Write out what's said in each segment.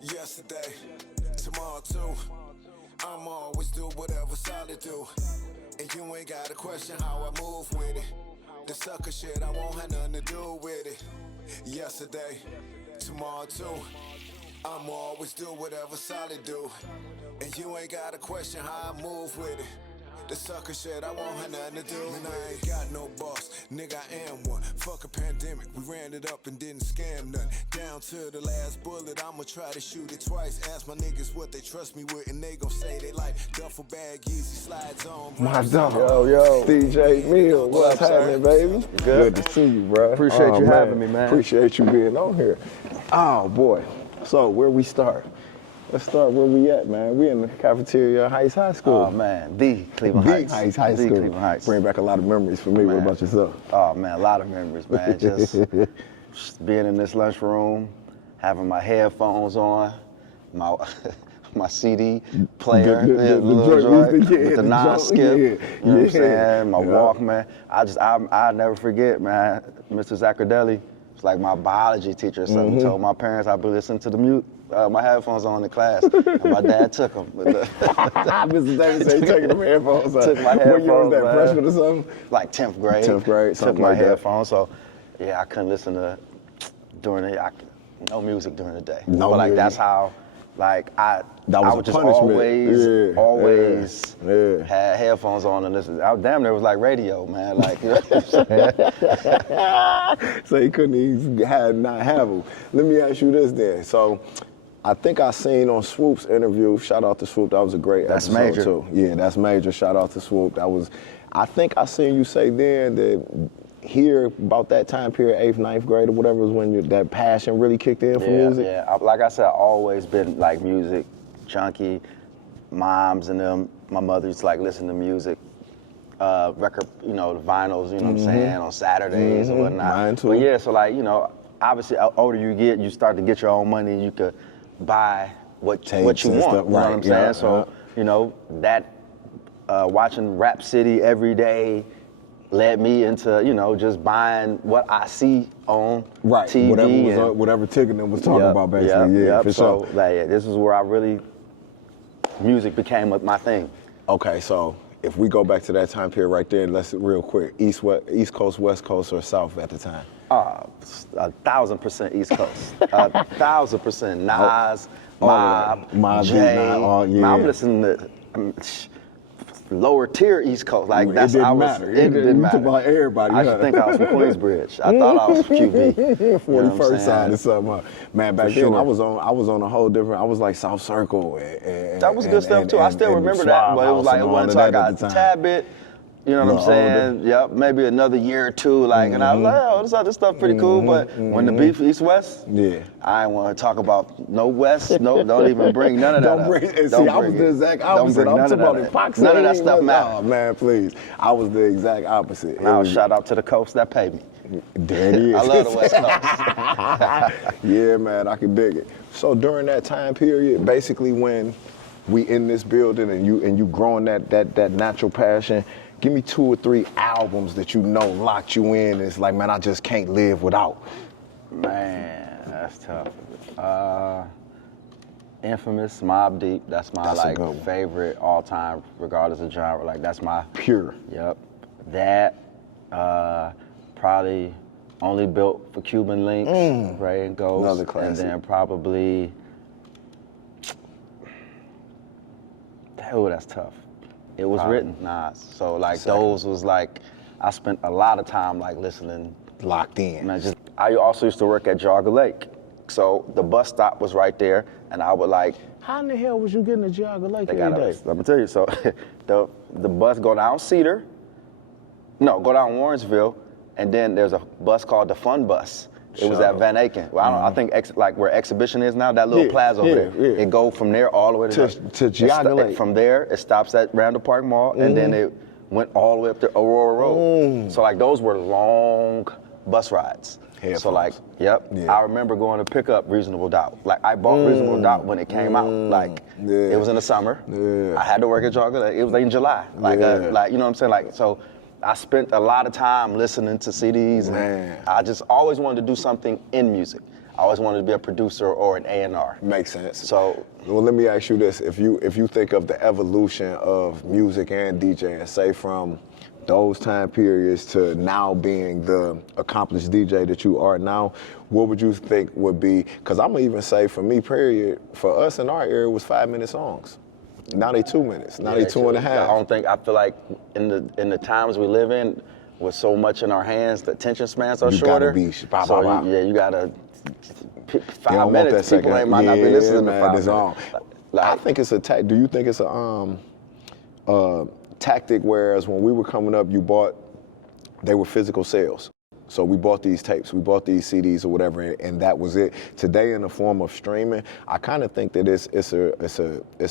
Yesterday, tomorrow too. I'ma always do whatever solid do. And you ain't gotta question how I move with it. The sucker shit, I won't have nothing to do with it. Yesterday, tomorrow too. I'ma always do whatever solid do. And you ain't gotta question how I move with it. The sucker shit, I won't have nothing to do. Man, I ain't got no boss, nigga, I am one. Fuck a pandemic, we ran it up and didn't scam none. Down to the last bullet, I'ma try to shoot it twice. Ask my niggas what they trust me with, and they gon' say they like duffel bag, easy slides on. My dog, Yo. DJ MEEL, what's happening, baby? Good. To see you, bro. Appreciate you having me, man. Appreciate you being on here. Oh, boy. So, where we start? Let's start where we at, man. We in the cafeteria Heights High School. Oh, man. The Cleveland Heights. Heights High School. Cleveland Heights. Bring back a lot of memories for me. Man. What about yourself? Oh, man, a lot of memories, man. Just being in this lunchroom, having my headphones on, my my CD player, The little joint, joint, with the non-skip, you know what I'm saying? My Yeah. Walkman. I never forget, man. Mr. Zaccardelli was like my biology teacher or something. Told my parents I'd be listening to my headphones on in class, and my dad took them. Mr. Davis said he taking them headphones out. Took my What year was headphones, that, man. freshman or something? Like 10th grade. 10th grade, Took something my like that. headphones, so yeah, I couldn't listen to no music during the day. No but like music. that's how, like I That was I a would just punishment. always Yeah. had headphones on and listen. Damn, there was like radio, man. Like, you know what I'm saying? So he couldn't even not have them. Let me ask you this then. So I think I seen on Swoop's interview, shout out to Swoop, that was a great That's episode major. too. Yeah, that's major, shout out to Swoop. I think I seen you say then that here about that time period, 8th, 9th grade or whatever, was when that passion really kicked in for music? Yeah. Like I said, I've always been like music junkie. Moms and them, my mother used to like listen to music, record, the vinyls, you know what I'm saying, on Saturdays or whatnot. Mine too. But yeah, so like, obviously, the older you get, you start to get your own money and you could buy what you Tapes want. and stuff, You know what I'm right, saying? yeah, So, that watching Rap City every day led me into, just buying what I see on Right, TV. whatever Ticketing was talking about basically, for So, sure. like, this is where music became my thing. Okay, so if we go back to that time period right there, let's real quick, East Coast, West Coast, or South at the time? 1,000% East Coast. 1,000%. Nas, Mob, Mobb Deep, Jay. Nas, yeah. Man, I'm listening to lower tier East Coast. Like It that's didn't matter. It didn't matter. About everybody. I used to think I was from Queensbridge. I thought I was from QB. 41st side or something. Man, back then sure. I was on a whole different. I was like South Circle. And That was good stuff too. I still remember that, but it was like it wasn't until I got a tad bit. You know what I'm saying? Yep, maybe another year or two, like, and I was like, oh, this stuff pretty cool. But when the beef East-West, Yeah. I ain't want to talk about no West. No, don't even bring none of that Don't up. bring. And Don't see, I was bring the it. exact Don't opposite. bring I'm none of talking about that. epoxy. None of that stuff Oh matters. man, please. I was the exact opposite. Now shout out to the coast that paid me. There it is. I love the West Coast. Yeah, man, I can dig it. So during that time period, basically when we in this building and you growing that natural passion, give me 2 or 3 albums that locked you in. And it's like, man, I just can't live without. Man, that's tough. Infamous, Mobb Deep. That's my That's a good one. favorite all time, regardless of genre. Like that's my Pure. Yep. That probably Only Built for Cuban Links, Ray and Ghost. Another classic. And then probably, that's tough. It was written, Nas. So like those was like, I spent a lot of time like listening. Locked in. Man, I also used to work at Jogger Lake. So the bus stop was right there and I would like, How in the hell was you getting to Jogger Lake every day? let me tell you, so the bus go down Cedar, go down Warrensville, and then there's a bus called the Fun Bus. It was at Van Aken. Well, I think like where Exhibition is now, that little plaza over there. Yeah. It go from there all the way to Jogger Lake. From there, it stops at Randall Park Mall, and then it went all the way up to Aurora Road. So like those were long bus rides. So like, Yeah. I remember going to pick up Reasonable Doubt. Like I bought Reasonable Doubt when it came out. Like it was in the summer. Yeah. I had to work at Jogger Lake. It was in July. Like you know what I'm saying? Like so. I spent a lot of time listening to CDs, and I just always wanted to do something in music. I always wanted to be a producer or an A&R. Makes sense. So, well, let me ask you this: if you think of the evolution of music and DJing, say from those time periods to now being the accomplished DJ that you are now, what would you think would be? Because I'm gonna even say, for me, period, for us in our era, it was 5-minute songs. Now they 2 minutes. Now they 2.5. I feel like in the times we live in, with so much in our hands, the attention spans are shorter. You gotta be you gotta 5 want minutes. that People second. might not be listening man, to 5 it's minutes. on. I think it's a do you think it's a tactic, whereas when we were coming up, they were physical sales. So we bought these tapes, we bought these CDs or whatever, and that was it. Today, in the form of streaming, I kind of think that it's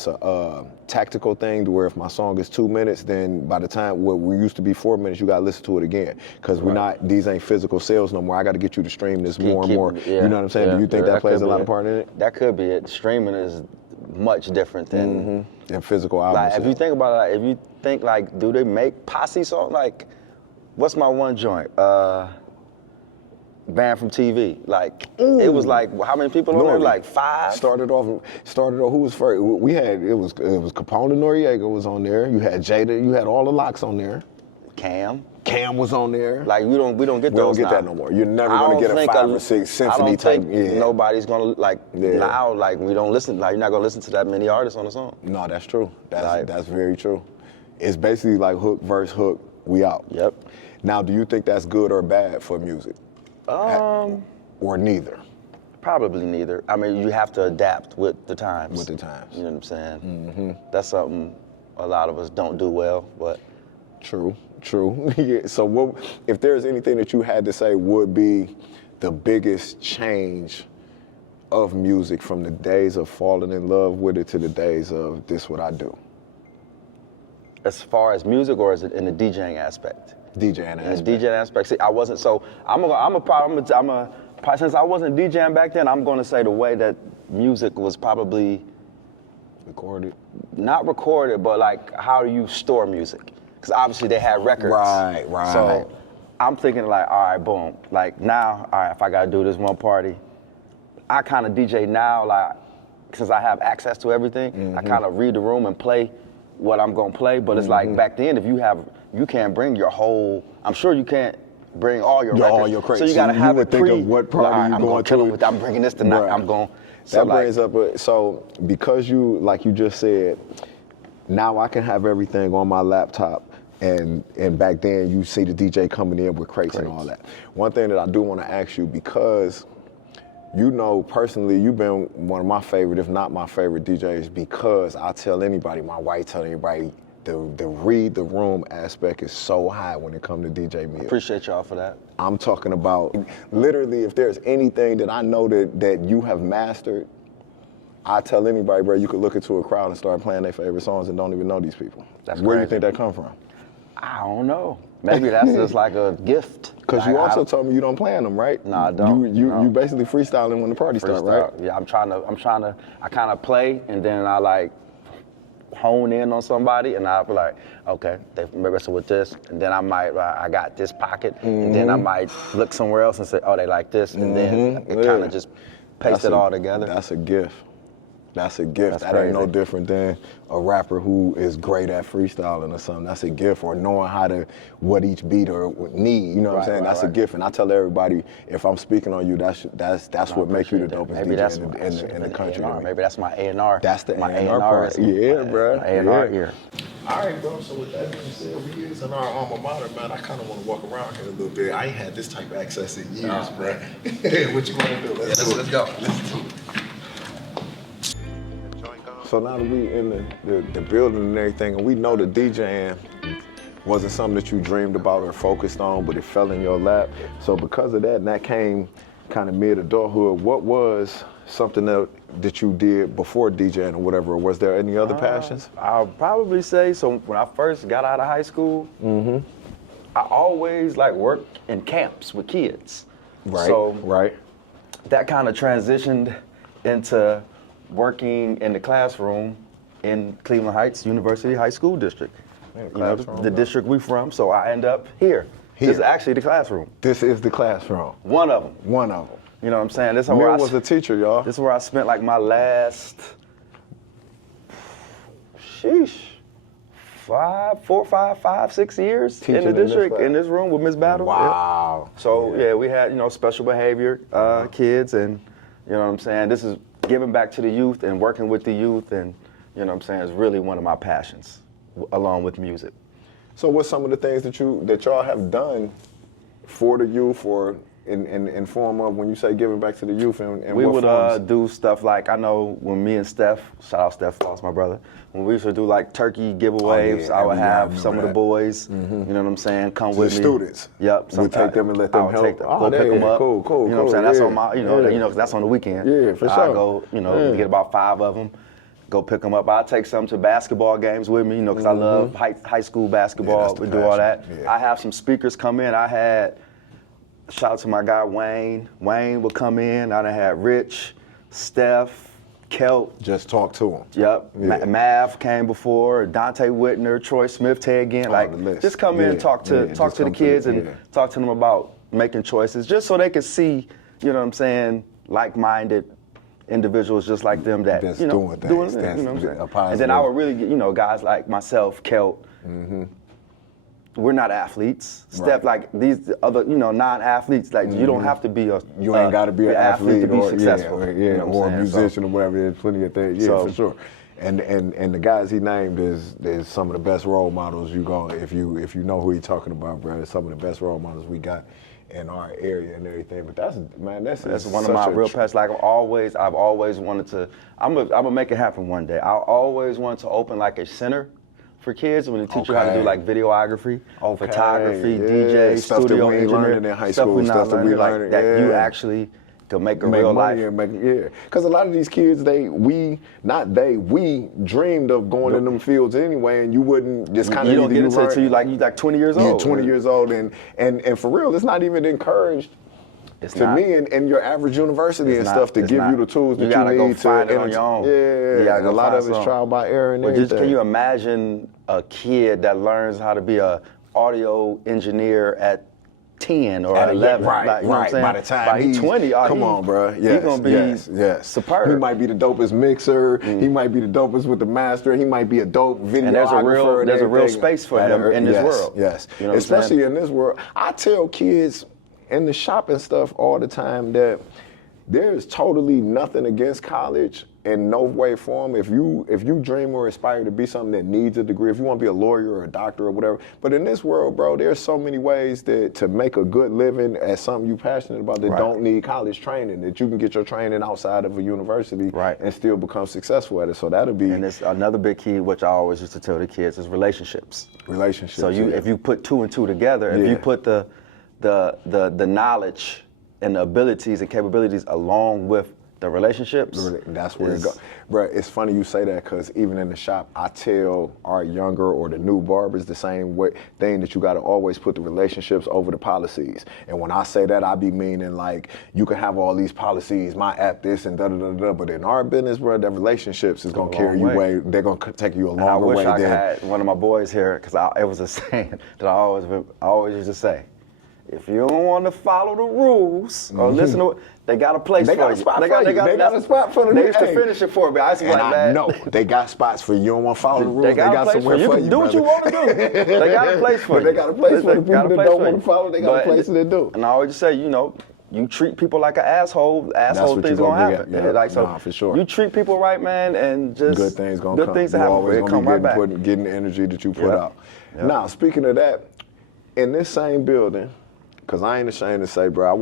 a tactical thing to where if my song is 2 minutes, then by the time we used to be 4 minutes, you got to listen to it again, because these ain't physical sales no more. I got to get you to stream this more and more. Yeah, you know what I'm saying? Do you think that plays a lot of part in it? That could be it. Streaming is much different than physical albums. Like, if you think about it, if you think like, do they make posse songs? Like, what's my one joint? Banned from TV. Like, it was like, how many people on there? Like 5? Started off, who was first? We had, it was Capone and Noriega was on there. You had Jada, you had all the locks on there. Cam was on there. Like, we don't get those. We don't get that no more. You're never gonna get a 5 or 6 symphony type. Nobody's gonna now. Like, we don't listen. Like, you're not gonna listen to that many artists on a song. No, that's true. That's very true. It's basically like hook verse hook. We out. Yep. Now, do you think that's good or bad for music? Or neither? Probably neither. I mean, you have to adapt with the times. With the times. You know what I'm saying? Mm-hmm. That's something a lot of us don't do well, but. True. Yeah. So what, if there's anything that you had to say would be the biggest change of music from the days of falling in love with it to the days of this what I do? As far as music, or is it in the DJing aspect? DJing aspect. The DJing aspect. See, I wasn't, so since I wasn't DJing back then, I'm gonna say the way that music was probably recorded. Not recorded, but like, how do you store music? Because obviously they had records. Right. So I'm thinking like, all right, boom. Like now, all right, if I gotta do this one party, I kind of DJ now, like, since I have access to everything, I kind of read the room and play what I'm gonna play. But it's like back then, if you can't bring your whole, I'm sure you can't bring all your records. All your crates. So you gotta have it think of what party I'm going to. I'm bringing this tonight. Right. I'm going. So that brings up, so because you, like you just said, now I can have everything on my laptop, and back then you see the DJ coming in with crates and all that. One thing that I do want to ask you, because you know personally you've been one of my favorite, if not my favorite DJs, because I tell anybody, my wife tell anybody, the read the room aspect is so high when it comes to DJ MEEL. Appreciate y'all for that. I'm talking about literally, if there's anything that I know that you have mastered, I tell anybody, bro, you could look into a crowd and start playing their favorite songs and don't even know these people. That's where crazy. You think that come from? I don't know. Maybe that's just like a gift. Because you also told me you don't plan them, right? No, I don't. You basically freestyling when the party starts, right? Yeah, I kind of play, and then I like hone in on somebody, and I'll be like, okay, they messing with this, and then I got this pocket, and then I might look somewhere else and say, oh, they like this, and then it kind of just paste it all together. That's a gift. That's a gift. That crazy. Ain't no different than a rapper who is great at freestyling or something. That's a gift, or knowing what each beat or need. You know what I'm saying? That's a gift. And I tell everybody, if I'm speaking on you, that's what makes you the dopest DJ in the country. Maybe that's my A&R. That's the my A&R part. Yeah, bro. A&R ear. All right, bro. So with that being said, we is in our alma mater, man. I kind of want to walk around here a little bit. I ain't had this type of access in years, bro. What you want to do? Let's go. Let's do it. So now that we in the building and everything, and we know that DJing wasn't something that you dreamed about or focused on, but it fell in your lap. So because of that, and that came kind of mid-adulthood, what was something that you did before DJing or whatever? Was there any other passions? I'll probably say, so when I first got out of high school, I always worked in camps with kids. Right, so that kind of transitioned into working in the classroom in Cleveland Heights University High School District. The district we from, so I end up here. This is actually the classroom. This is the classroom. One of them. One of them. You know what I'm saying? This is Mir where was a teacher, y'all. This is where I spent like my last, sheesh, 6 years Teaching in the in this district, lab. in this room with Miss Battle. Wow. Yeah. So yeah, we had, you know, special behavior kids, and you know what I'm saying? This is giving back to the youth and working with the youth, and you know what I'm saying, is really one of my passions, along with music. So what's some of the things that y'all have done for the youth, or in form of, when you say giving back to the youth, and we what would forms? do stuff like, I know when me and Steph, shout out Steph, that's my brother, when we used to do like turkey giveaways, I would have some of the boys, you know what I'm saying, come with me. Students. Yep. We'll take them and let them help. Go pick them up. Cool, you know what I'm saying? That's yeah. on my, you know, 'cause that's on the weekend. Yeah, for I sure. go, you know, get about 5 of them, go pick them up. I take some to basketball games with me, you know, because I love high school basketball. that's We the do all passion. that. Yeah. I have some speakers come in. I had, shout out to my guy Wayne. Wayne would come in. I done had Rich, Steph, Kelt. Just talk to them. Yep. Yeah. Mav came before. Dante Whitner, Troy Smith, Ted again. Like, the list. just come in and talk to just the come kids and yeah. talk to them about making choices, just so they can see, you know what I'm saying, like-minded individuals just like them that, That's you know, doing things. it, That's you know what I'm saying? a positive. And then I would really get, you know, guys like myself, Kelt. We're not athletes. Steph, like these other, you know, non-athletes, like you don't have to be a You ain't got to be an athlete to be or, successful. or you know what or a I'm saying? musician or whatever. There's plenty of things. Yeah, So- for sure. And the guys he named is some of the best role models you go, if you know who he's talking about, bro. It's some of the best role models we got in our area and everything. But that's one of my real passions. Like I've always wanted to. I'm gonna make it happen one day. I always wanted to open like a center for kids when they teach you how to do like videography, photography, yeah. DJ, Stuff that we ain't engineering, learning in high stuff school, we not stuff that we learning, like, learning, that you yeah. actually can make a make real money life. and make, yeah. Because a lot of these kids, we dreamed of going in them fields anyway, and you wouldn't just kind of. You don't get into it until you like 20 years old. You're 20 years old, and for real, it's not even encouraged. It's to not. me, in your average university It's and not. stuff, to It's give not. you the tools that You gotta you go need find to it on your own. You Yeah, gotta and go a lot find of it's something. trial by error and But just, everything. can you imagine a kid that learns how to be a audio engineer at 10 or at 11? Right, like, you know what I'm saying? By the time he's 20, come on, bro. Yes, he's gonna be yes. superb. He might be the dopest mixer. He might be the dopest with the master. He might be a dope videographer. And there's a real everything. space for him in this Yes, world. Yes, You know what I'm especially saying? in this world. I tell kids in the shop and stuff all the time that there's totally nothing against college in no way, form. If you dream or aspire to be something that needs a degree, if you want to be a lawyer or a doctor or whatever, but in this world, bro, there's so many ways to make a good living at something you're passionate about that don't need college training, that you can get your training outside of a university and still become successful at it. So that'll be. And it's another big key, which I always used to tell the kids, is relationships. Relationships. So if you put 2 and 2 together, if you put the knowledge and the abilities and capabilities along with the relationships, that's where it goes. Bro, it's funny you say that, because even in the shop, I tell our younger or the new barbers the same thing, that you got to always put the relationships over the policies. And when I say that, I be meaning like, you can have all these policies, my app this and da-da-da-da, but in our business, bro, the relationships is going to carry you way. They're going to take you a longer way. I wish I had one of my boys here, because it was a saying that I always used to say. If you don't want to follow the rules or listen to it, they got a place for you. They got a spot for you. They used to finish it for me. I used to be like, I know they got spots for you. You don't want to follow the rules. They got somewhere for you. You can do what you want to do. They got a place for you. But they got a place for the people that don't want to follow. They got a place that do. And I always say, you know, you treat people like an asshole things gonna happen. Yeah, like, so for sure. You treat people right, man, and just good things gonna come. Things that happen. happen. Always Come right back. getting the energy that you put out. Now, speaking of that, in this same building, because I ain't ashamed to say, bro,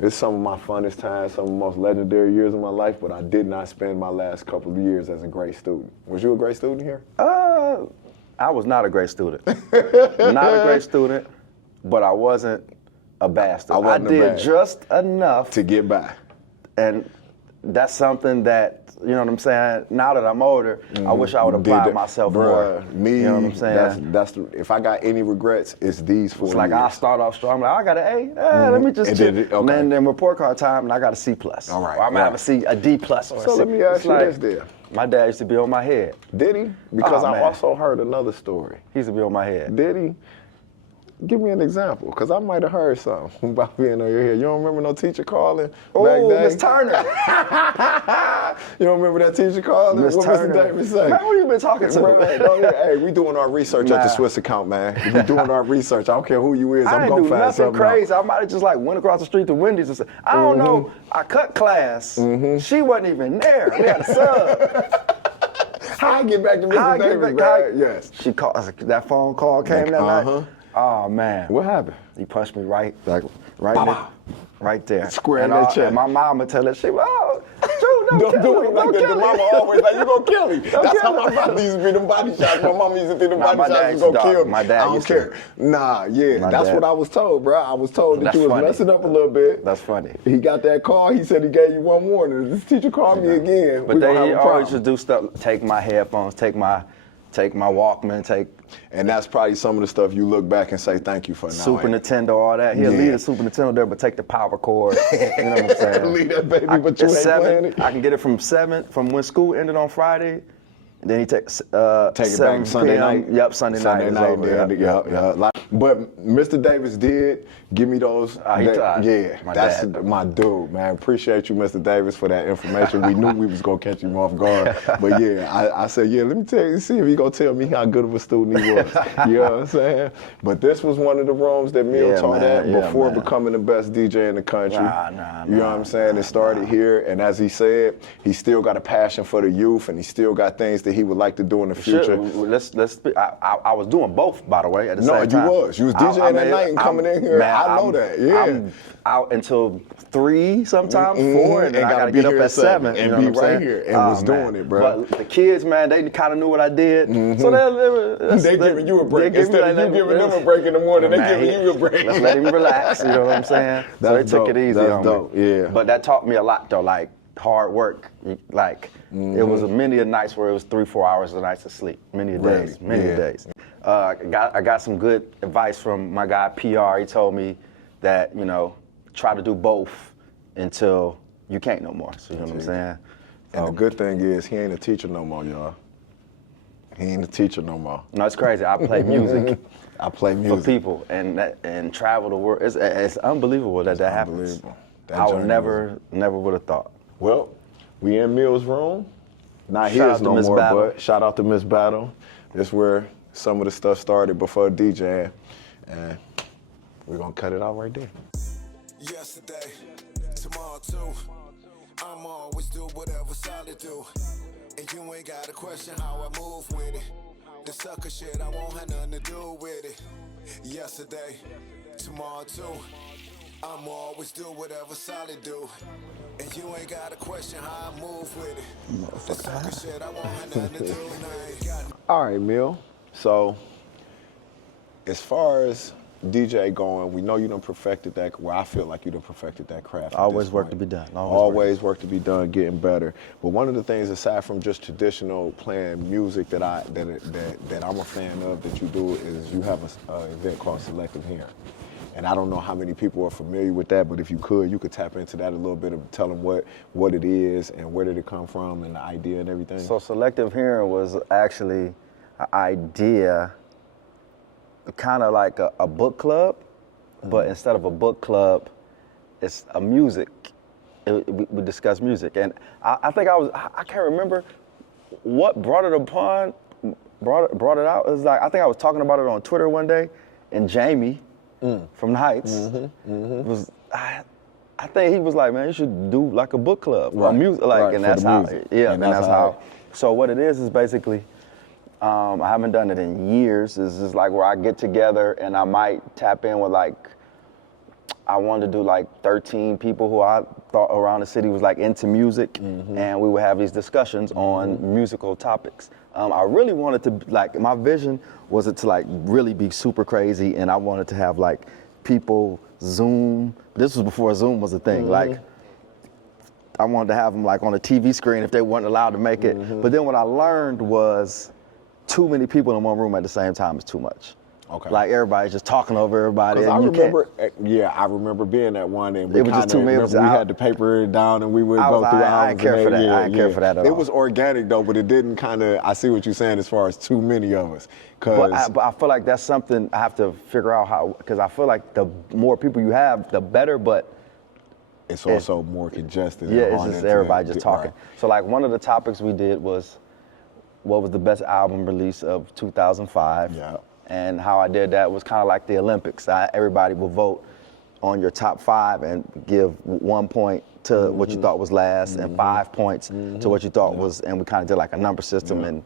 it's some of my funnest times, some of the most legendary years of my life, but I did not spend my last couple of years as a great student. Was you a great student here? I was not a great student. Not a great student, but I wasn't a bad student. I did just enough to get by. And that's something that, you know what I'm saying, now that I'm older, I wish I would apply myself more. Me, you know what I'm saying? If I got any regrets, it's these 4 years. It's like I start off strong. I'm like, I got an A. Let me just chill. Then report card time, and I got a C+. All right. Or I'm going to have a D+. Or so let me ask you this there. My dad used to be on my head. Did he? Because I also heard another story. He used to be on my head. Did he? Give me an example, because I might have heard something about being on your head. You don't remember no teacher calling back Oh, then? Miss Turner. You don't remember that teacher calling? Miss What Turner. Mr. Davis say? Man, who you been talking to? Right, hey, we doing our research at the Swiss account, man. We doing our research. I don't care who you is. I I'm didn't gonna do find nothing something crazy. out. I might have just like went across the street to Wendy's and said, I don't know. I cut class. She wasn't even there. We had a sub. How I get back to Mr. Davis, man? Yes. She called. That phone call came that night. Oh man. What happened? He punched me right there, right there. Square in that chest. And my mom would tell her, she, oh, Drew, Don't do it like that. The kill mama him. always like, you gonna kill him. That's kill how my him. father used to be them body shots. My mama used to think the body my shots dad was used to gonna kill me. My dad I don't used to. care. Nah, yeah, My that's dad. what I was told, bro. I was told that That's you was funny. messing up a little bit. That's funny. He got that call. He said he gave you one warning. This teacher called me again. But we gonna they have a always problem. just do stuff, take my headphones, take my Walkman, And that's probably some of the stuff you look back and say thank you for now. Super Nintendo, all that. He'll Yeah. leave the Super Nintendo there, but take the power cord. You know what I'm saying? Leave that baby, but you It's ain't 7. playing it. I can get it from 7, from when school ended on Friday. And then he takes Take it 7 back Sunday PM. night. Yep, Sunday night. is over. Then, yeah. But Mr. Davis did give me those. He tried. Yeah, My that's dad. my dude, man. Appreciate you, Mr. Davis, for that information. We knew we was gonna catch him off guard. But yeah, I said, yeah, let me tell you, see if he gonna tell me how good of a student he was. You know what I'm saying? But this was one of the rooms that MEEL Yeah, taught man. at Yeah, before man. becoming the best DJ in the country. Nah, You know what I'm saying? It started here, and as he said, he still got a passion for the youth, and he still got things that he would like to do in the future. Let's I was doing both, by the way, at the No, same time. you was DJing that night and coming in here. I know that, yeah. I'm out until 3 sometimes, 4, and then I gotta gotta be get up here at 7. and you know be what I'm right saying? here and was doing it, bro. But the kids, man, they kind of knew what I did. So They giving you a break. they Instead of you giving them a break in the morning, they Man, giving you a break. Let's let him relax, you know what I'm saying? So they That's took dope. it easy That's on dope, me. yeah. But that taught me a lot though, like hard work. Like it was many a nights where it was 3-4 hours a night of sleep. Many a Really? days, many Yeah. a days. I got some good advice from my guy PR. He told me that, you know, try to do both until you can't no more. So you know what I'm saying? And the good thing is, he ain't a teacher no more, y'all. He ain't a teacher no more. No, it's crazy. I play music I play for music. people and travel the world. It's unbelievable that happens. Unbelievable. That I would journey never would have thought. Well, we in MEEL's room. Not Shout out his to no Miss more, Battle. but shout out to Miss Battle. This where some of the stuff started before DJing. And we're gonna cut it out right there. Yesterday, tomorrow too. I'm always do whatever solid do. And you ain't got a question how I move with it. The sucker shit, I won't have nothing to do with it. Yesterday, tomorrow too. I'm always do whatever solid do. And you ain't got a question how I move with it. The sucker shit, I won't have nothing to do. And I ain't got All right, MEEL. So, as far as DJ going, we know you done perfected that. Well, I feel like you done perfected that craft. at Always this work point. to be done. Always work to be done, getting better. But one of the things, aside from just traditional playing music that I'm a fan of, that you do, is you have an event called Selective Hearing. And I don't know how many people are familiar with that, but if you could tap into that a little bit and tell them what it is and where did it come from and the idea and everything. So selective hearing was actually an idea, kind of like a book club, but instead of a book club, it's a music. We discuss music, and I think I can't remember what brought it out. It was like, I think I was talking about it on Twitter one day, and Jamie from the Heights was. I think he was like, man, you should do like a book club, or music, like, right, and for that's the how, music. yeah, And and that's that's how. So what it is basically, I haven't done it in years. It's just like where I get together and I might tap in with like, I wanted to do like 13 people who I thought around the city was like into music, and we would have these discussions on musical topics. I really wanted to, like, my vision was it to like really be super crazy, and I wanted to have like people Zoom. This was before Zoom was a thing. Like, I wanted to have them like on a TV screen if they weren't allowed to make it. But then what I learned was too many people in one room at the same time is too much. Okay. Like everybody's just talking over everybody. Because I And you can't. remember, I remember being at one, and It was just too many. we had to paper it down, and we would I go was- through I hours. ain't care and for that. yeah, I ain't care for that at It all. was organic though, but it didn't kind of. I see what you're saying as far as too many of us. But I feel like that's something I have to figure out how, because I feel like the more people you have, the better, but it's also more congested. yeah, and it's harder just to everybody just get talking. right. So like one of the topics we did was, what was the best album release of 2005? Yeah. And how I did that was kind of like the Olympics. Everybody will vote on your top 5 and give 1 point to what you thought was last and 5 points to what you thought was, and we kind of did like a number system and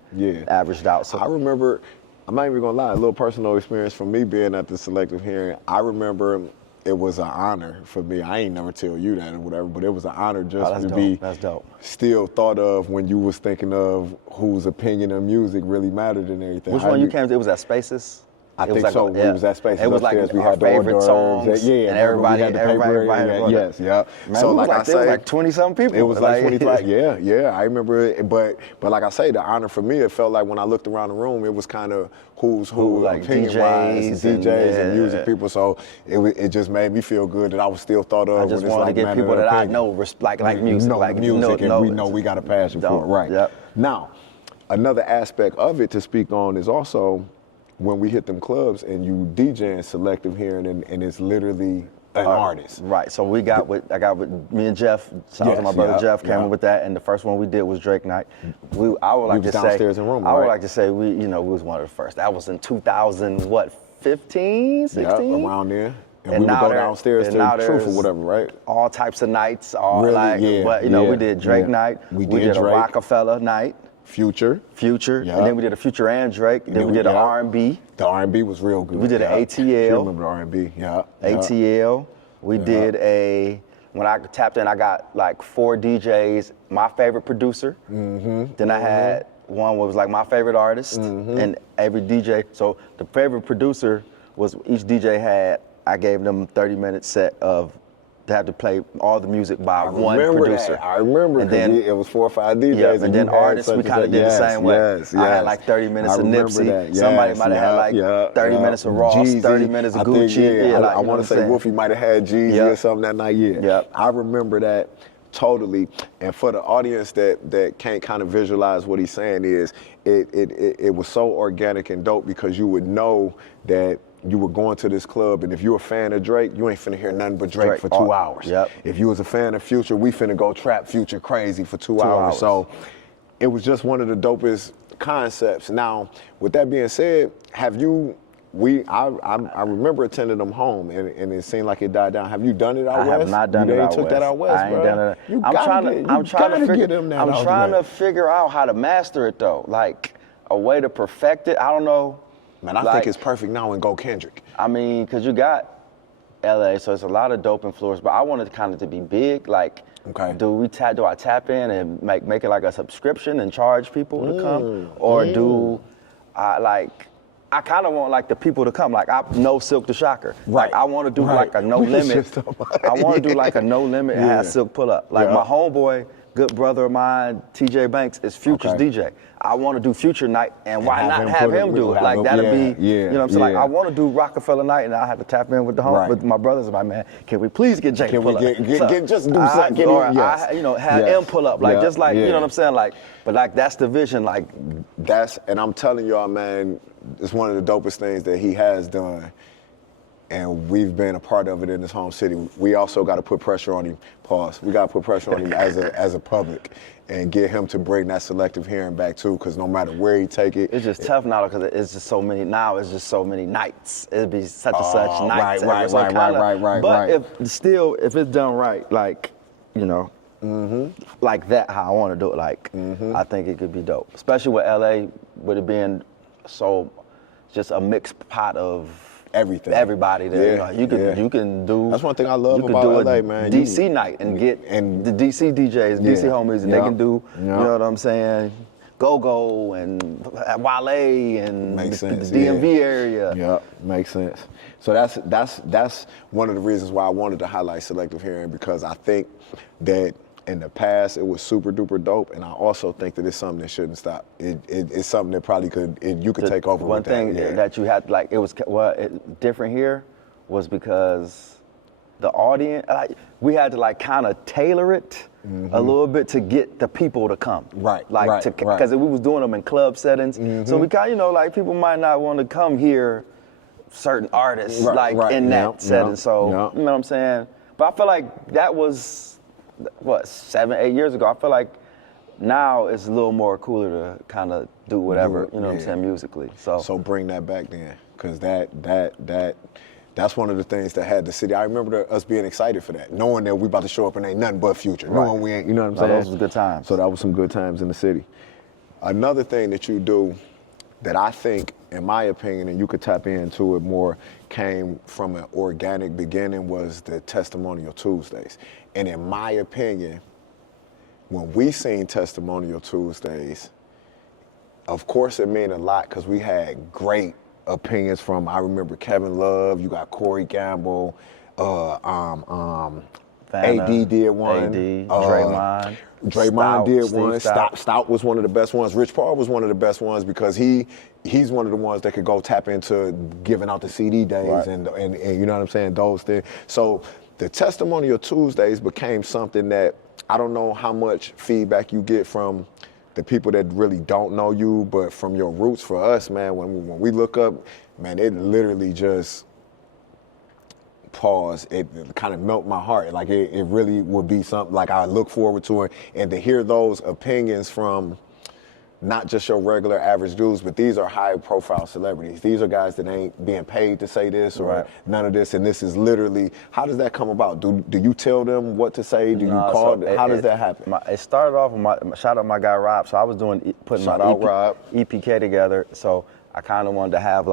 averaged out. So I remember, I'm not even gonna lie, a little personal experience from me being at the selective hearing. I remember it was an honor for me. I ain't never tell you that or whatever, but it was an honor just to be That's dope. still thought of when you was thinking of whose opinion of music really mattered and everything. Which one you came to? It was at Spaces? I It think was like so. yeah. It was at Spaces. It was like upstairs. We our had the hors favorite d'oeuvres. songs, Yeah, and everybody, we had the paper. Yes, yeah. Man, So it was like I there was say, like 20-something people. it was like 25. Yeah. I remember it, but like I say, the honor for me, it felt like when I looked around the room, it was kind of who's who, like opinion-wise, DJs DJs and and music people. So it just made me feel good that I was still thought of. I just when it's wanted like to get matter people of that I opinion. know like music. Know like music, and know we know we got a passion for it, right? Yep. Now, another aspect of it to speak on is also when we hit them clubs and you DJing selective hearing and it's literally an artist. Right. So I got with me and Jeff. Shout out to my brother Jeff came up with that, and the first one we did was Drake Night. I would like to say downstairs in Room, I would right? like to say we was one of the first. That was in 2015, 16? Yeah, around there. And we would now go there- downstairs and to now Truth or there's whatever, right? All types of nights. Really? Yeah, But yeah, we did Drake yeah. Night. We We did did a Drake. Rockefeller Night. Future. And then we did a Future and Drake. Then we did an R&B. The R&B was real good. We did an yeah. ATL. You remember the R&B? Yeah. ATL. We did when I tapped in, I got like 4 DJs, my favorite producer. Then I had one was like my favorite artist, and every DJ. So the favorite producer was each DJ I gave them 30-minute set of, they had to play all the music by one producer. I remember, and then it was 4 or 5 DJs. yeah, and then you had artists, such we and kind of such. did the same way. Yes. I had like 30 minutes I of remember Nipsey. that. Somebody might have had like 30 minutes of Ross, Jeezy. 30 minutes of I think, Gucci. I want to say Wolfie might have had Jeezy or something that night. Yeah. I remember that totally. And for the audience that can't kind of visualize what he's saying is, it was so organic and dope because you would know that you were going to this club, and if you're a fan of Drake, you ain't finna hear nothing but Drake for 2 hours. Yep. If you was a fan of Future, we finna go trap Future crazy for 2 hours. So it was just one of the dopest concepts. Now, with that being said, I remember attending them home, and it seemed like it died down. Have you done it out west? I have not done it out west. You took that out west, I ain't bro. done it. I'm trying to figure out how to master it though, like a way to perfect it. I don't know. Man, I think it's perfect now in Go Kendrick. I mean, because you got LA, so it's a lot of dope influence, but I wanted kind of to be big. Like, do I tap in and make it like a subscription and charge people to come? Or do I kind of want like the people to come. Like I know Silk the Shocker. Right. Like I want to do like a no limit. I want to do like a no limit and have Silk pull up. Like my homeboy, good brother of mine, TJ Banks, is Future's DJ. I want to do Future Night, and why not have him do it? Like that'll be, you know what I'm saying? Like I want to do Rockefeller Night, and I have to tap in with with my brothers. And my man, can we please get Jake pull up? Just do something? Have him pull up, like just like you know what I'm saying? Like, but like that's the vision, like. And I'm telling y'all, man, it's one of the dopest things that he has done. And we've been a part of it in his home city. We also got to put pressure on him. Pause. We got to put pressure on him as a public, and get him to bring that selective hearing back too. Because no matter where he take it, it's just tough now because it's just so many. Now it's just so many nights. It'd be such and such nights. Right. But if it's done right, like like that, how I want to do it. Like I think it could be dope, especially with LA, with it being so just a mixed pot of. Everybody there. You can do. That's one thing I love about LA, man. DC night and get the DC DJs, DC homies, and they can do. You know what I'm saying? Go and Wale and the DMV area. Yeah, makes sense. So that's one of the reasons why I wanted to highlight selective hearing, because I think that in the past, it was super duper dope, and I also think that it's something that shouldn't stop. It's something that probably you could take over. One with thing that you had, like, it was different here was because the audience, we had to like kind of tailor it a little bit to get the people to come. Right, like because we was doing them in club settings, so we kind of, like, people might not want to come hear certain artists in that setting. So you know what I'm saying? But I feel like that was 7, 8 years ago. I feel like now it's a little more cooler to kind of do whatever, you know what I'm saying, musically. So bring that back then, because that's one of the things that had the city. I remember us being excited for that, knowing that we about to show up and ain't nothing but Future, knowing we ain't, you know what I'm saying? Those was good times. So that was some good times in the city. Another thing that you do that I think, in my opinion, and you could tap into it more, came from an organic beginning, was the Testimonial Tuesdays. And in my opinion, when we seen Testimonial Tuesdays, of course it meant a lot because we had great opinions from, I remember Kevin Love, you got Corey Gamble, AD did one. Draymond did one. Stout was one of the best ones. Rich Paul was one of the best ones because he's one of the ones that could go tap into giving out the CD days and you know what I'm saying, those things. So the Testimonial Tuesdays became something that, I don't know how much feedback you get from the people that really don't know you, but from your roots, for us, man, when we look up, man, it literally just pause. It kind of melt my heart. Like it really would be something like I look forward to it, and to hear those opinions from not just your regular average dudes, but these are high profile celebrities. These are guys that ain't being paid to say this or none of this, and this is literally, how does that come about? Do you tell them what to say? Do you call? How does that happen? It started off with shout out my guy Rob. So I was putting my EPK together. So I kind of wanted to have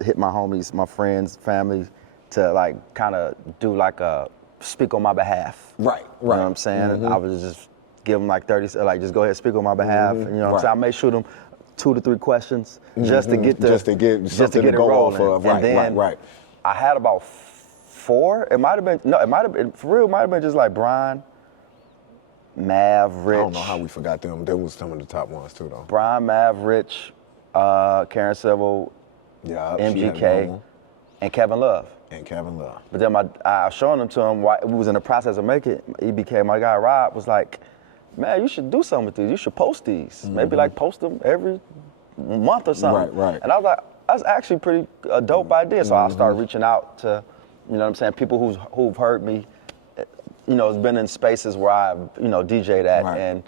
hit my homies, my friends, family, to like kind of do like a speak on my behalf. Right. You know what I'm saying? I was just give them like 30, like just go ahead and speak on my behalf. You know what I'm saying? I may shoot them 2 to 3 questions just to get something to go off of. And then I had about 4. It might have been for real. It might have been just like Brian, Mav, Rich. I don't know how we forgot them. Them was some of the top ones too, though. Brian, Mav, Rich, Karen Civil, MGK, and Kevin Love. But then I was showing them to him while we was in the process of making it. EBK, my guy Rob, was like, man, you should do something with these. You should post these. Maybe like post them every month or something. Right. And I was like, that's actually pretty a dope idea. So I started reaching out to, you know what I'm saying, people who've heard me, you know, has been in spaces where I've, you know, DJ'd at, and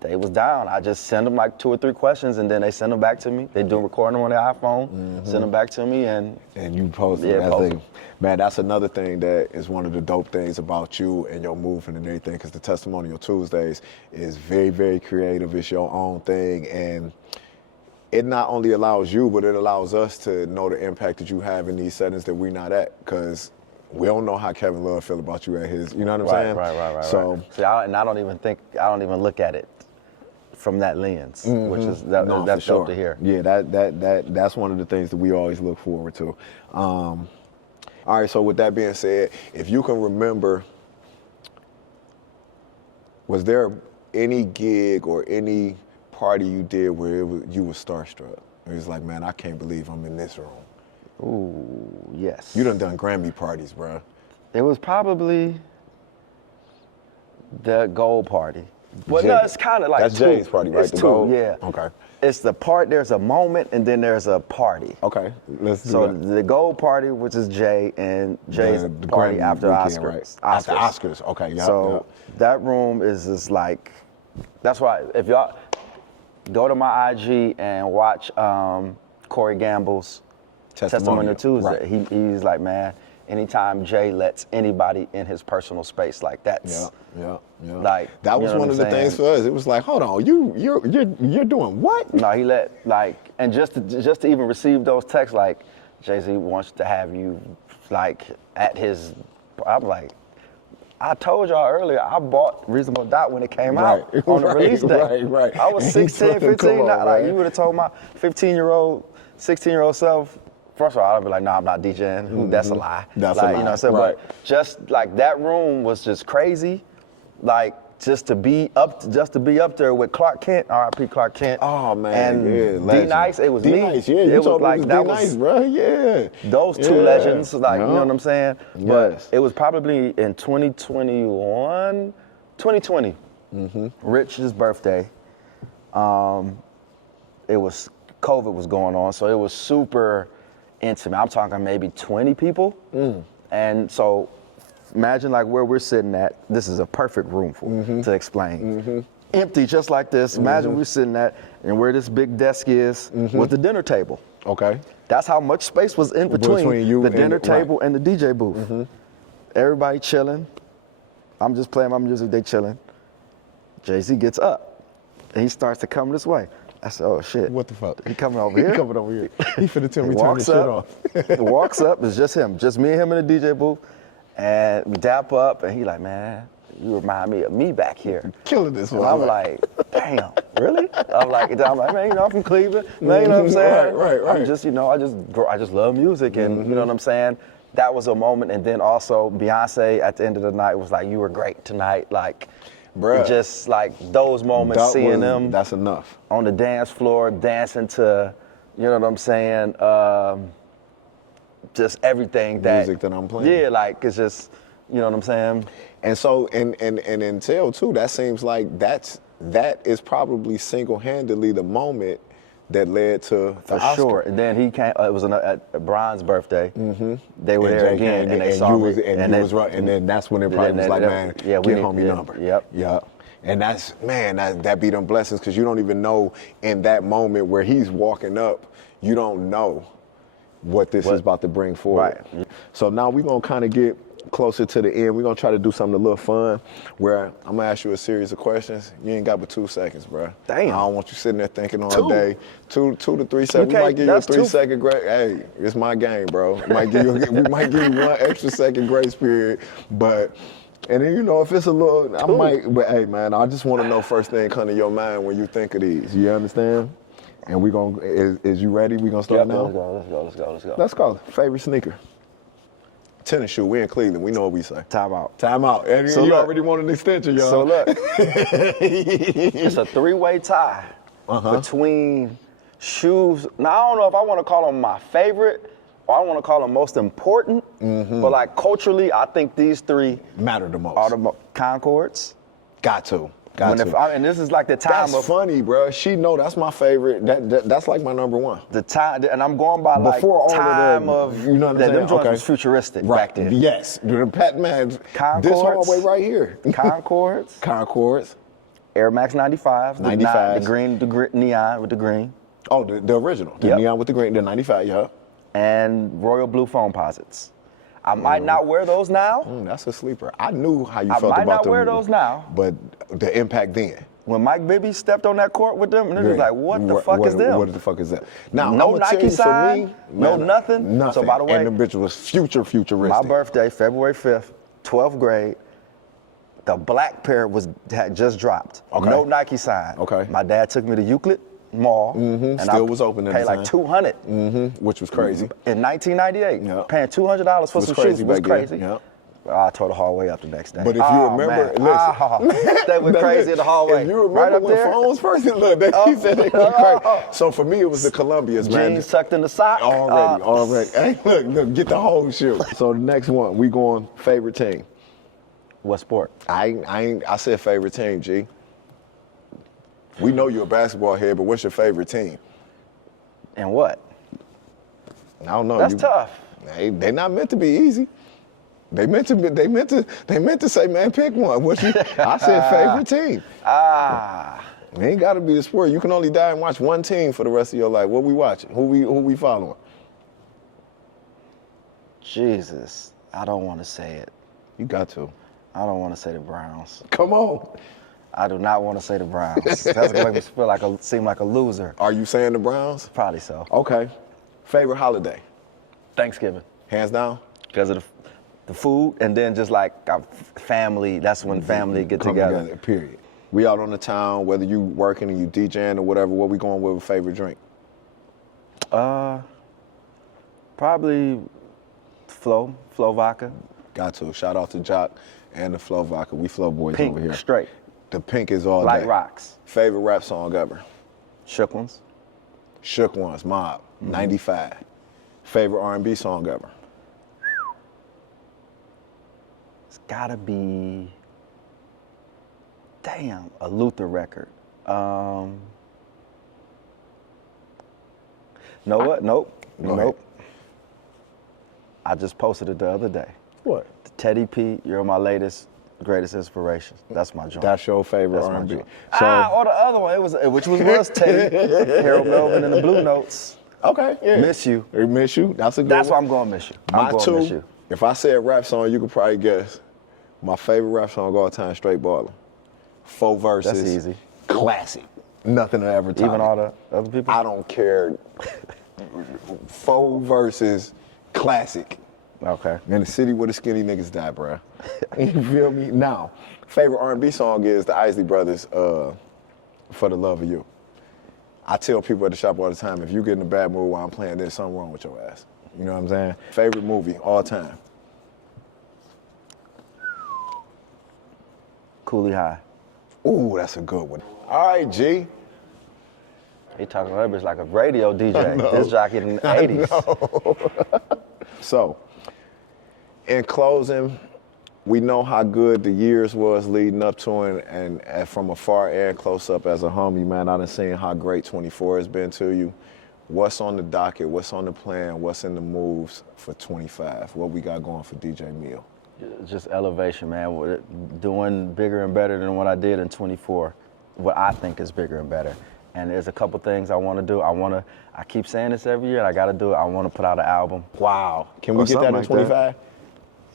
they was down. I just send them like 2 or 3 questions, and then they send them back to me. They do recording them on their iPhone, send them back to me, and you post them. Man, that's another thing that is one of the dope things about you and your movement and everything, because the Testimonial Tuesdays is very, very creative. It's your own thing, and it not only allows you, but it allows us to know the impact that you have in these settings that we're not at, because we don't know how Kevin Love feel about you at his, you know what I'm saying? Right. So, see, I don't even look at it from that lens, which is that's dope to hear. Yeah, that's one of the things that we always look forward to. All right, so with that being said, if you can remember, was there any gig or any party you did where you were starstruck? It was like, man, I can't believe I'm in this room. Ooh, yes. You done Grammy parties, bro. It was probably the Gold Party. Well, no, it's kind of like that's Jay's party, right? It's the Gold? Yeah. Okay. It's the part. There's a moment, and then there's a party. Okay. Let's do that. The Gold Party, which is Jay, and Jay's the party Grammy after weekend, Oscars. right? After Oscars. Okay. Yeah. So that room is just like. That's why if y'all go to my IG and watch Corey Gamble's Testimonial Tuesday, he's like, man, anytime Jay lets anybody in his personal space, like that's like that was one of the things for us. It was like, hold on, you're doing what? No, he let and just to even receive those texts like, Jay-Z wants to have you like at his. I'm like, I told y'all earlier, I bought Reasonable Doubt when it came out on the release day. Right. I was 16, 15. You would have told my 15-year-old, 16-year-old self. First of all, I'd be like, no, I'm not DJing. That's a lie. That's a lie. You know what I'm saying? But just like that room was just crazy. like just to be up there with Clark Kent, R.I.P. Clark Kent. Oh man, and yeah, D Nice. It was D-Nice, me. yeah, you It was told me like it was that D-Nice, was bro. Yeah, those two legends. Like you know what I'm saying? Yes. But it was probably in 2020. Rich's birthday. It was COVID was going on, so it was super intimate. I'm talking maybe 20 people, and so imagine like where we're sitting at. This is a perfect room for to explain. Empty, just like this. Imagine we're sitting at, and where this big desk is was the dinner table. Okay. That's how much space was in between you the and dinner right. table and the DJ booth. Everybody chilling. I'm just playing my music. They chilling. Jay-Z gets up, and he starts to come this way. I said, "Oh shit! What the fuck? He coming over here? He coming over here. He finna tell me He turn this shit off. He walks up. It's just him, just me and him in the DJ booth, and we dap up. And he like, man, you remind me of me back here. Killing this And one. I'm like, damn, really? I'm like, man, you know, I'm from Cleveland. Man, you know what I'm saying? Right. I'm just, you know, I just love music, and you know what I'm saying. That was a moment, and then also Beyonce at the end of the night was like, you were great tonight, like. Bruh. Just like those moments, seeing them. That's enough. On the dance floor, dancing to, you know what I'm saying, just everything Music that I'm playing. Yeah, like it's just, you know what I'm saying? And so, and until too, that seems like that is probably single-handedly the moment that led to the For Oscar. sure. And then he came, it was at Brian's birthday. They were And there Jay again, came, and they and saw you me. was, and you was right, and then that's when it probably was like, man, yeah, get homie number. Yep. And that's, man, that be them blessings, because you don't even know in that moment where he's walking up, you don't know what this is about to bring forward. Right. So now we're going to kind of get closer to the end. We're going to try to do something a little fun, where I'm going to ask you a series of questions. You ain't got but 2 seconds, bro. Damn. I don't want you sitting there thinking all 2? day. 2 to 3 seconds. We might give you a that's 2. 3-second grace. Hey, it's my game, bro. We might give you 1 extra second grace period, but... And then, you know, if it's a little, I might, but hey, man, I just want to know first thing come to your mind when you think of these. You understand? And we gonna, is you ready? We gonna start now? Let's go. Let's go. Favorite sneaker? Tennis shoe. We in Cleveland. We know what we say. Time out. Time out. And So you look. already want an extension, y'all. So look, it's a 3-way tie between shoes. Now, I don't know if I want to call them my favorite or I want to call them most important, but like culturally, I think these 3 Matter the most. are the Concords. Got to. And this is like the time That's funny, bro. She know that's my favorite. That's like my number 1. the time, and I'm going by like Before all time of of you know what I'm that saying? them joints Okay. was futuristic Right. back then. Yes. The Pat man. Concords. This hallway right here. Concords, Concords. Air Max 95s, 95s. the green, neon with the green, Oh, the original. The Yep. neon with the green. The 95, yeah. and Royal Blue foam posits. I might not wear those now. That's a sleeper. I knew how you I felt might about not them. wear those now. But the impact then. When Mike Bibby stepped on that court with them, and it was like, what the fuck is them? What the fuck is that? Now, No I'ma tell Nike you, for sign, me, no man, nothing. Nothing. So, by the way, and the bitch was futuristic. My birthday, February 5th, 12th grade, the black pair had just dropped. Okay. No Nike sign. Okay. My dad took me to Euclid Mall. And Still I was open at paid the like time. $200 Which was crazy. in 1998. Yeah. Paying $200 for Was some crazy shoes was back then, crazy. yeah. I tore the hallway up the next day. But if you remember, listen. They went crazy in the hallway. If you remember right up when there, phones first, look, he said they went crazy. So for me, it was the Columbias, man. jeans tucked in the sock. Already. Hey, look, get the whole shoe. So the next one, we going favorite team. What sport? I said favorite team, G. We know you're a basketball head, but what's your favorite team? And what? I don't know. That's tough. They not meant to be easy. They meant to say, man, pick one. I said favorite team. It ain't got to be the sport. You can only die and watch one team for the rest of your life. What we watching? Who we following? Jesus, I don't want to say it. You got to. I don't want to say the Browns. Come on. I do not want to say the Browns. That's gonna make me seem like a loser. Are you saying the Browns? Probably so. Okay. Favorite holiday? Thanksgiving, Hands down? because of the food, and then just like our family. That's when family get Come together. period. We out on the town, whether you working or you DJing or whatever, what we going with a favorite drink? Probably Flow vodka. Got to. Shout out to Jock. And the Flow Vodka. We Flow boys Pink, over here. straight. The pink is all Light day. rocks. Favorite rap song ever? Shook ones. Shook Ones, Mob, 95. Favorite R&B song ever? It's gotta be, damn, a Luther record. Know what? Nope. Go ahead. I just posted it the other day. What? Teddy P, you're my greatest inspiration. That's my joint. That's your favorite That's my R&B. joint. So, Or the other one, which was Teddy, Harold Melvin and the Blue Notes. okay, yeah. Miss You. Miss You, that's a good That's why one. I'm going to miss you. My I'm going two, to miss you. if I said rap song, you could probably guess. My favorite rap song of all time, Straight Ballin'. 4 verses. That's easy. Classic. Nothing to ever top Even it. all the other people? I don't care. 4 verses, classic. Okay. In the city where the skinny niggas die, bruh. You feel me? Now, favorite R&B song is the Isley Brothers, For the Love of You. I tell people at the shop all the time, if you get in a bad mood while I'm playing this, something wrong with your ass. You know what I'm saying? Favorite movie, all time. Coolie High. Ooh, that's a good one. All right, G. He talking about that bitch like a radio DJ. know. This jockey in the 80s. So, in closing, we know how good the years was leading up to it, and from afar and close up as a homie, man, I done seen how great 24 has been to you. What's on the docket? What's on the plan? What's in the moves for 25? What we got going for DJ MEEL? Just elevation, man. Doing bigger and better than what I did in 24. What I think is bigger and better. And there's a couple things I want to do. I keep saying this every year, and I got to do it. I want to put out an album. Wow. Can we Or get that in something like 25?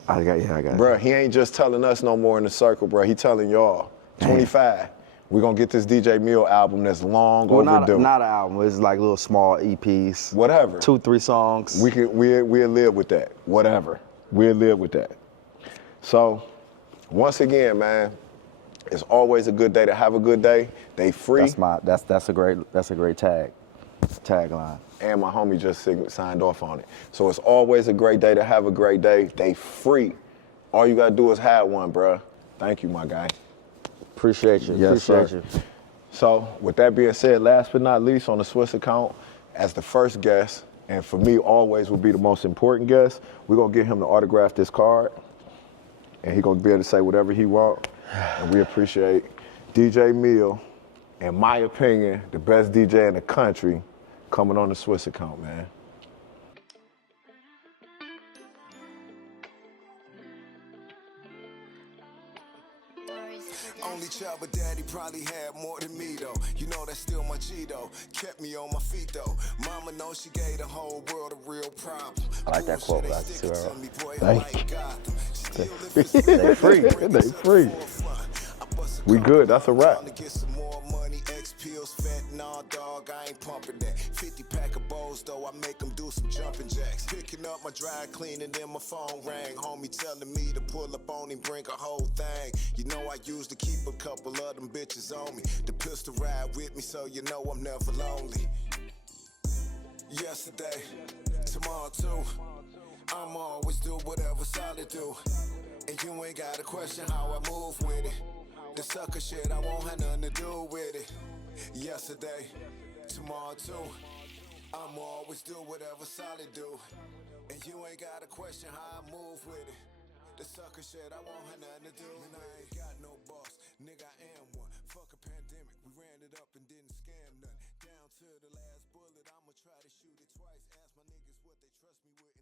I got it. Bruh, he ain't just telling us no more in the circle, bruh. He telling y'all. 25. We're going to get this DJ MEEL album that's long overdue. Not an album. It's like little small EPs. Whatever. 2-3 songs. We'll live with that. Whatever. We'll live with that. So, once again, man, it's always a good day to have a good day. They free. That's a great tagline. And my homie just signed off on it. So it's always a great day to have a great day. They free. All you gotta do is have one, bruh. Thank you, my guy. Appreciate you. Yes, Appreciate sir. you. So with that being said, last but not least, on the Swiss account, as the first guest, and for me always will be the most important guest, we're gonna get him to autograph this card, and he gonna be able to say whatever he want. And we appreciate DJ MEEL, in my opinion, the best DJ in the country, coming on the Swiss account, man. Only child, but daddy probably had more than me though. You know that's still my G though. Kept me on my feet though. Mama knows she gave the whole world a real problem. I like that quote, but Thank you. They free. They free. We good. That's a wrap. Pills, fentanyl, dog, I ain't pumping that. 50 pack of bowls, though, I make them do some jumping jacks. Picking up my dry cleaning, then my phone rang. Homie telling me to pull up on him, bring a whole thing. You know I used to keep a couple of them bitches on me. The pistol ride with me, so you know I'm never lonely. Yesterday, tomorrow too. I'ma always do whatever solid do. And you ain't gotta question how I move with it. The sucker shit, I won't have nothing to do with it. Yesterday, tomorrow too. I'ma always do whatever solid do. And you ain't gotta question how I move with it. The sucker shit, I won't have nothing to do. Man, I ain't got no boss, nigga, I am one. Fuck a pandemic, we ran it up and didn't scam nothing. Down to the last bullet, I'ma try to shoot it twice. Ask my niggas what they trust me with.